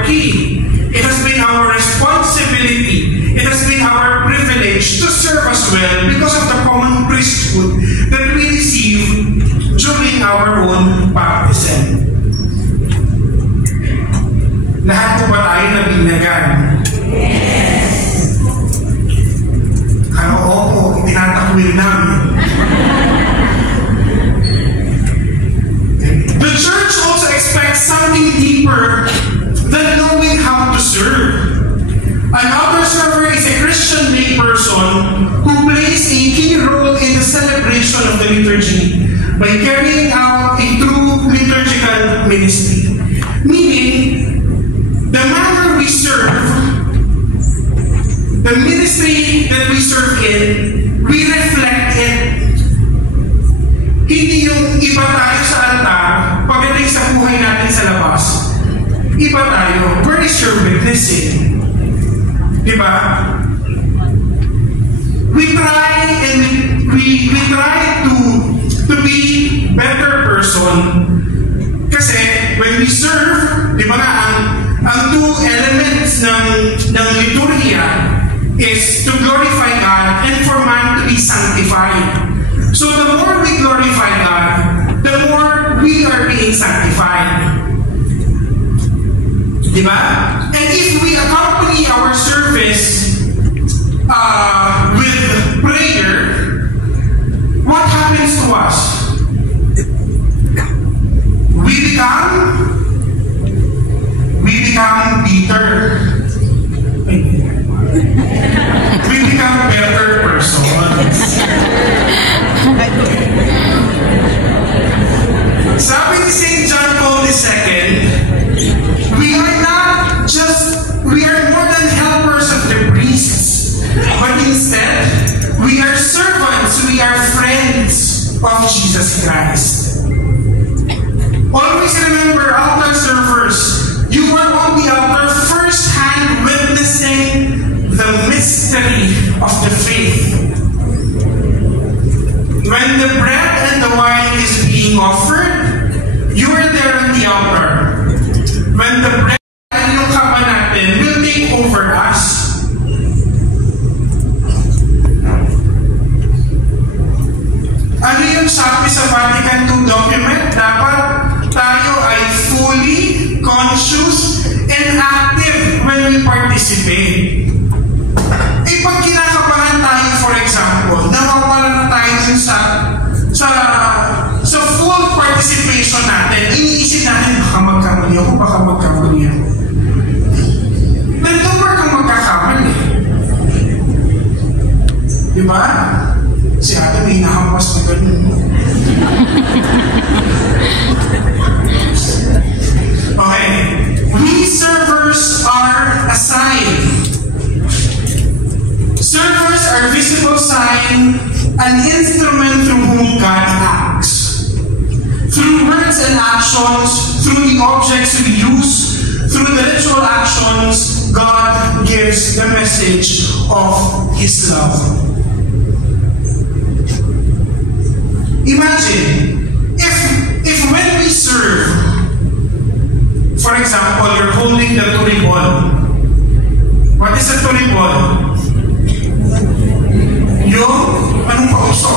our key. It has been our responsibility. It has been our privilege to serve as well because of the common priesthood that we receive during our own baptism. Lahat po ba tayo nabinyagan? Yes! Opo, tinatakwil namin. The church also expects something deeper than knowing how to serve. An altar server is a Christian layperson who plays a key role in the celebration of the liturgy by carrying out a true liturgical ministry. Meaning, the manner we serve, the ministry that we serve in, we reflect it. Hindi yung iba tayo sa altar, pagdating sa buhay natin sa labas. Iba tayo. Where is your witnessing? Diba? We try and we try to be better person. Kasi when we serve, di ba nga, ang two elements ng liturgia is to glorify God and for man to be sanctified. So the more we glorify God, the more we are being sanctified. Diba? And if we accompany our service with prayer, what happens to us? We become bitter. We become better persons. Sabi ni St. John Paul II, we are more than helpers of the priests, but instead, we are servants, we are friends of Jesus Christ. Always remember, altar servers, you are on the altar first-hand witnessing the mystery of the faith. When the bread and the wine is being offered, you are there on the altar. When the bread and yung kapa natin will take over us. Ano yung sabi sa Vatican II document? Dapat tayo ay fully conscious and active when we participate. Eh pag kinakabahan tayo, for example, nawawala na tayo dun sa full participation natin, iniisip natin, baka magkamali ako, baka magkamali ako. Then doon ba kang magkakamali? Diba? Si ate may nahampas na ganun. Okay. We servers are a sign. Servers are visible sign, an instrument through whom God acts. Through words and actions, through the objects we use, through the ritual actions, God gives the message of His love. Imagine, if when we serve, for example, you're holding the turibol. What is a turibol? Anong kausok?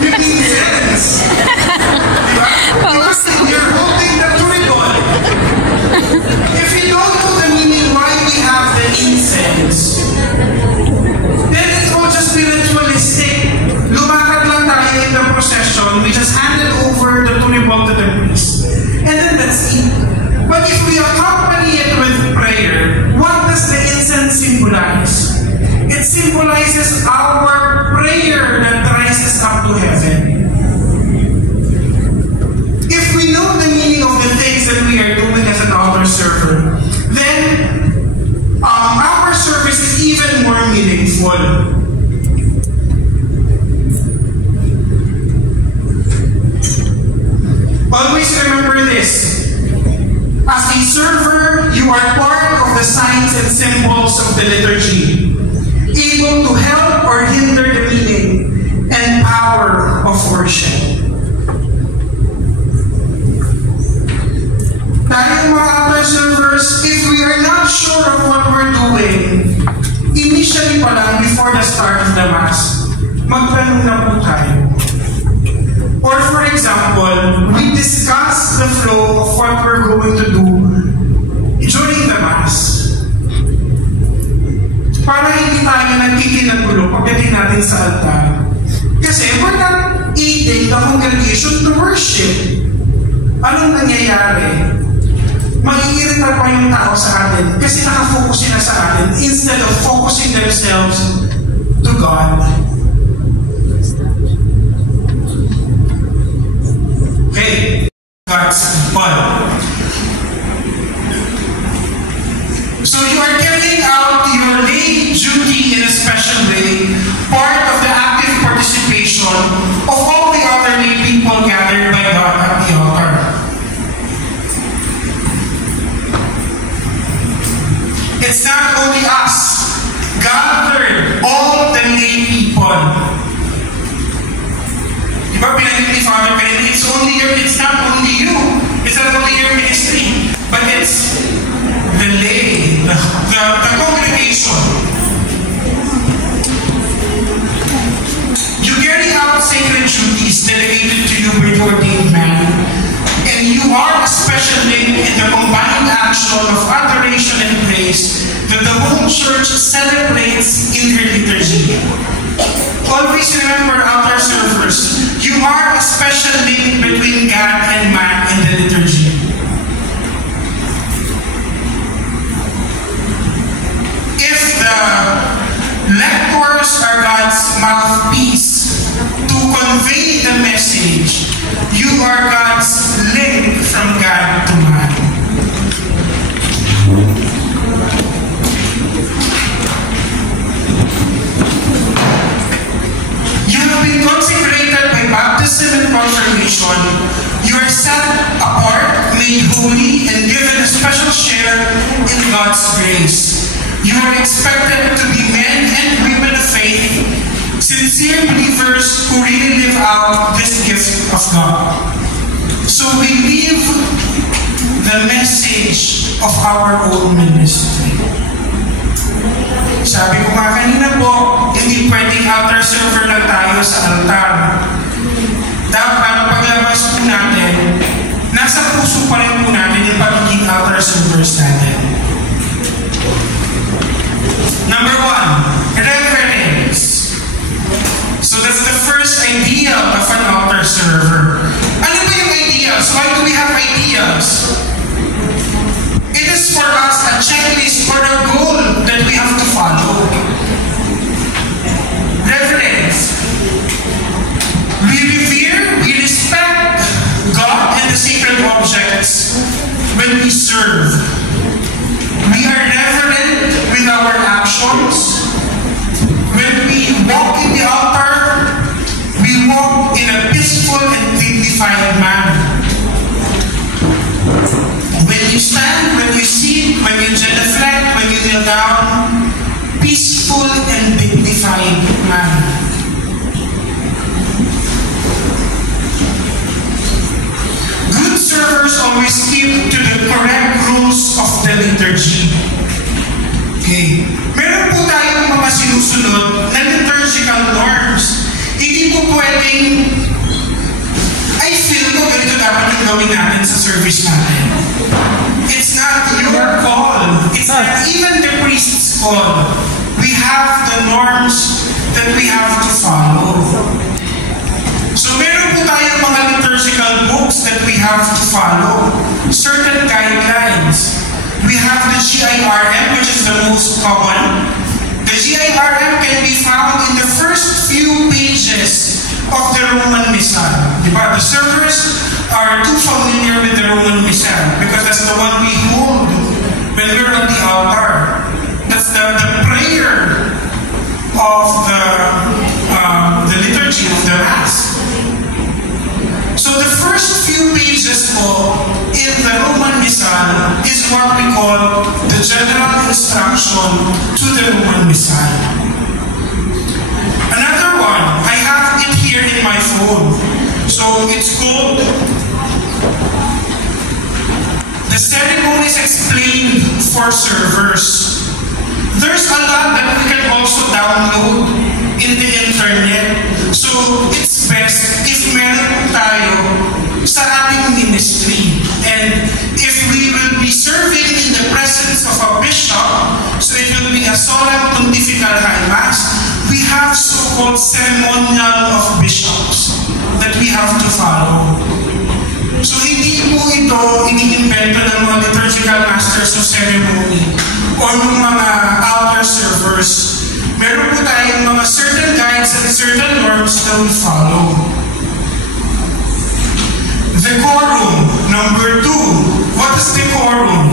Yung incense. Diba? You're holding the turibol. If you don't know the meaning why we have the incense, then it will just be ritualistic. Lumakad lang tayo in the procession, we just handed over the turibol to the priest. And then that's it. But if we accompany it with prayer, what does the incense symbolize? It symbolizes our prayer that rises up to heaven. If we know the meaning of the things that we are doing as an altar server, then our service is even more meaningful. Always remember this. As a server, you are part of the signs and symbols of the liturgy, able to help or hinder the meaning and power of worship. going to do during the Mass. Para hindi tayo nagkikinagulo pagdating natin sa altar. Kasi we're not aiding the congregation to worship. Anong nangyayari? Maiirita pa yung tao sa atin kasi nakafocus sila sa atin instead of focusing themselves to God. Okay, God's people. So you are carrying out your lay duty in a special way, part of the active participation of all the other lay people gathered by God at the altar. It's not only us, gathered, all the lay people. Diba, pinagin ni Father Benny, it's not only you, it's not only your ministry, but it's the lay, the congregation. You carry out sacred duties delegated to you by the ordained man, and you are a special link in the combined action of adoration and praise that the whole church celebrates in her liturgy. Always remember, altar servers, you are a special link between God and man in the liturgy. If the lectors are God's mouthpiece to convey the message, you are God's link from God to man. You have been consecrated by baptism and confirmation. You are set apart, made holy, and given a special share in God's grace. You are expected to be men and women of faith, sincere believers who really live out this gift of God. So we live the message of our own ministry. Sabi ko nga kanina po, hindi pwedeng altar server lang tayo sa altar. Dapat paglabas po natin, nasa puso pa rin po natin yung pagiging altar servers natin. Number 1, reverence. So that's the first idea of an altar server. Ano ba yung ideas? Why do we have ideas? It is for us a checklist or a goal that we have to follow. Reverence. We revere, we respect God and the sacred objects when we serve. We are reverent with our actions. When we walk in the altar, we walk in a peaceful and dignified manner. When you stand, when you sit, when you genuflect, when you kneel down, peaceful and dignified manner. Good servers always keep to the correct rules of the liturgy. Okay. Meron po tayong mga sinusunod na liturgical norms. Hindi po pwedeng, I feel ko ganito dapat yung gawin natin sa service natin. It's not your call. It's not even the priest's call. We have the norms that we have to follow. So meron po tayong mga liturgical books that we have to follow. Certain guidelines. We have the GIRM, which is the most common. The GIRM can be found in the first few pages of the Roman Missal. Diba? The servers are too familiar with the Roman Missal because that's the one we hold when we're on the altar. That's the prayer of the liturgy of the Mass. So the first few pages po in the Roman Missal is what we call the general instruction to the Roman Missal. Another one, I have it here in my phone. So it's called The Ceremonies Explained for Servers. There's a lot that we can also download in the internet. So it's best if meron tayo sa ating ministry. And if we so-called ceremonial of bishops that we have to follow. So hindi po ito iniimbento ng mga liturgical masters of ceremony o ng mga altar servers. Meron po tayong mga certain guides and certain norms that we follow. Decorum, number 2. What is decorum?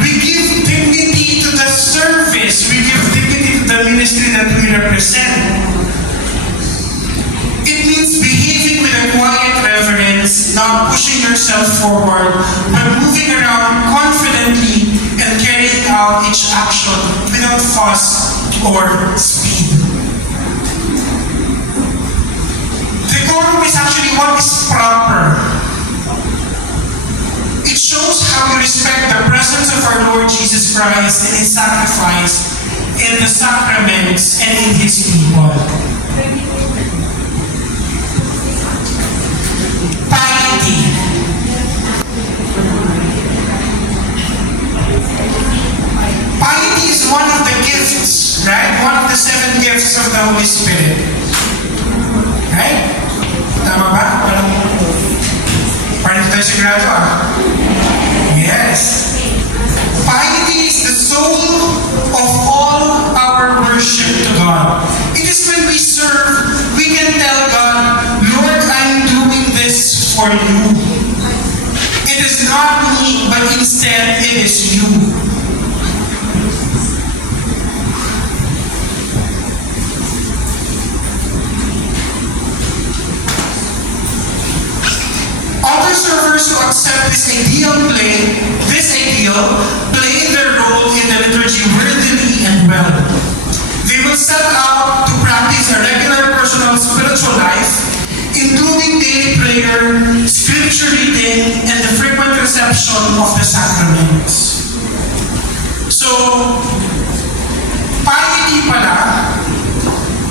We give dignity to the service. We give dignity to the ministry that we represent. It means behaving with a quiet reverence, not pushing yourself forward, but moving around confidently and carrying out each action without fuss or speed. Decorum is actually what is proper. It shows how we respect the presence of our Lord Jesus Christ in His sacrifice, in the sacraments, and in His people. Piety. Piety is one of the gifts, right? One of the 7 gifts of the Holy Spirit. Right? Tama ba? Parang tayo sigurado Yes. Piety is the soul of all our worship to God. It is when we serve, we can tell God, Lord, I'm doing this for you. It is not me, but instead it is you. Altar servers who accept this ideal play their role in the liturgy worthily and well. They will set out to practice a regular personal spiritual life, including daily prayer, scripture reading, and the frequent reception of the sacraments. So, piety pala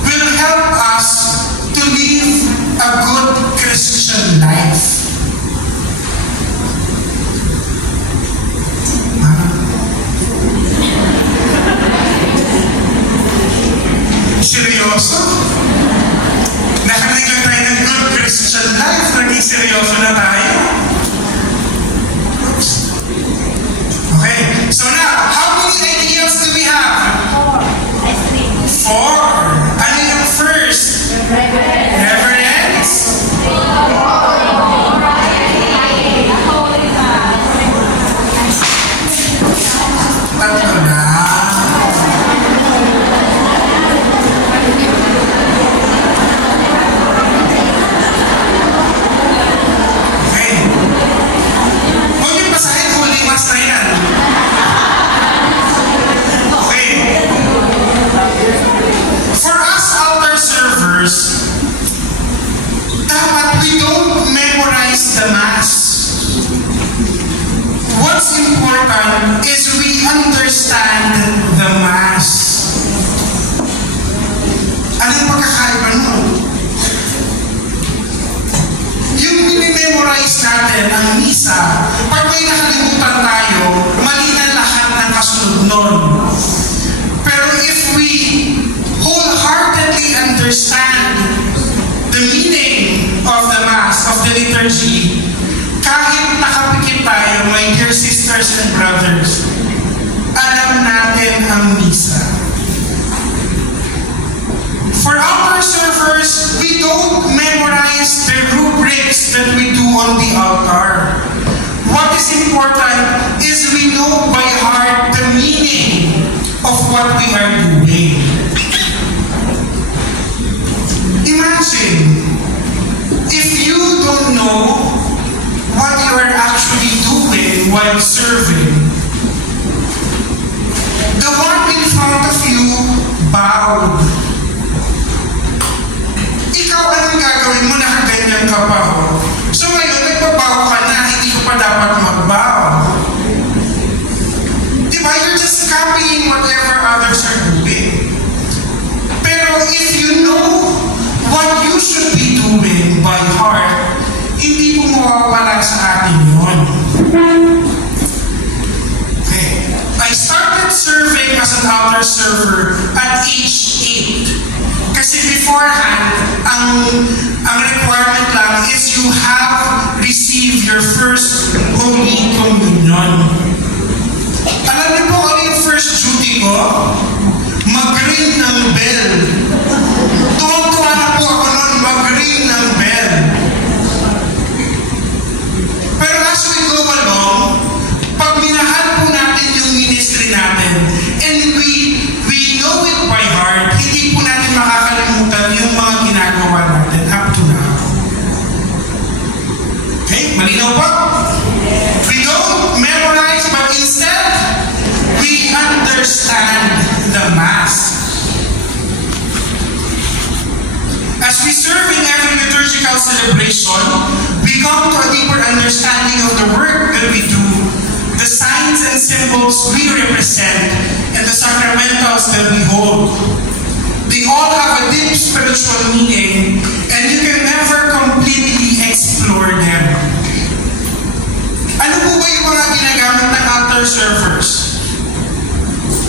will help us to live a good Christian life. Seryoso? Nakaligang tayo ng good Christian life, naging seryoso na tayo. Oops. Okay, so now, how many ideals do we have? 4. Ano yung first? Reverence. Tatlo na. Dapat we don't memorize the Mass. What's important is we understand the Mass. Ano yung pagkakaiba nun? Yung minimemorize natin ang misa, pag may nakalimutan tayo, mali na lahat ng kasunod nun. Pero if we wholeheartedly understand the meaning of the Mass, of the liturgy, kahit nakapikit tayo, my dear sisters and brothers, alam natin ang misa. For altar servers, we don't memorize the rubrics that we do on the altar. What is important is we know by heart the meaning of what we are doing. Imagine, if you don't know what you are actually doing while serving, the one in front of you bowed. Ikaw, anong gagawin mo? Nakaganyan ka pa ho. So ngayon, nagpabow ka na, hindi ko pa dapat magbow. Diba? You're just copying whatever others are doing. Pero if you know what you should be doing by heart, hindi po mawawala sa atin yun. Okay. I started serving as an altar server your first Holy Communion. Alam niyo po ano yung first duty ko? Mag-ring ng bell. Tuwang-tuwa na po ako nun, mag-ring ng bell. Pero as we go along, pag minahal po natin yung ministry natin, and we know it by heart, hindi po natin makakalimutan yung mga ginagawa natin up to now. Okay? Malinaw po? We don't memorize, but instead, we understand the Mass. As we serve in every liturgical celebration, we come to a deeper understanding of the work that we do, the signs and symbols we represent, and the sacramentals that we hold. They all have a deep spiritual meaning, and you can never completely explore them. Ano po ba yung mga ginagamit ng altar servers?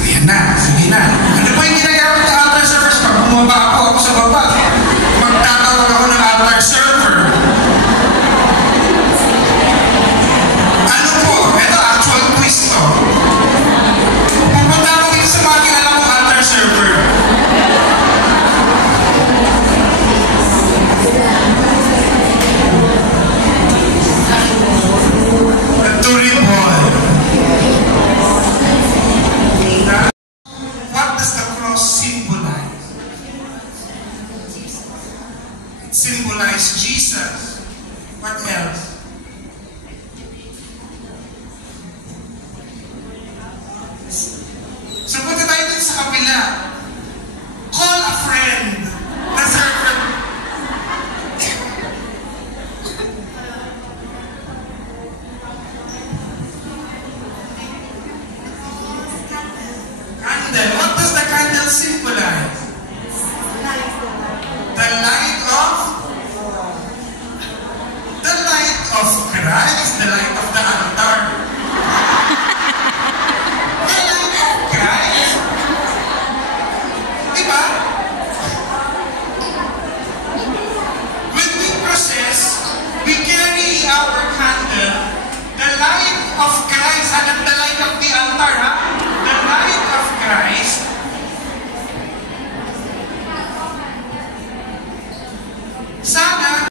Ayan na, sige na. Ano ba yung ginagamit ng altar servers? Pag bumaba ako sa baba, magtatawag ako ng altar server. Ano po? Ito, actual quiz to. Pupunta ako dito sa mga kilala kong altar server. What does the cross symbolize? It symbolizes Jesus. What else? So punta tayo dun sa kapila. Call a friend. Candle. What does the candle symbolize? The light of Christ, the light of the altar. The light of Christ. Diba? When we process, we carry our candle, the light of Christ, and the light of the altar, ha? The light of Christ. Sana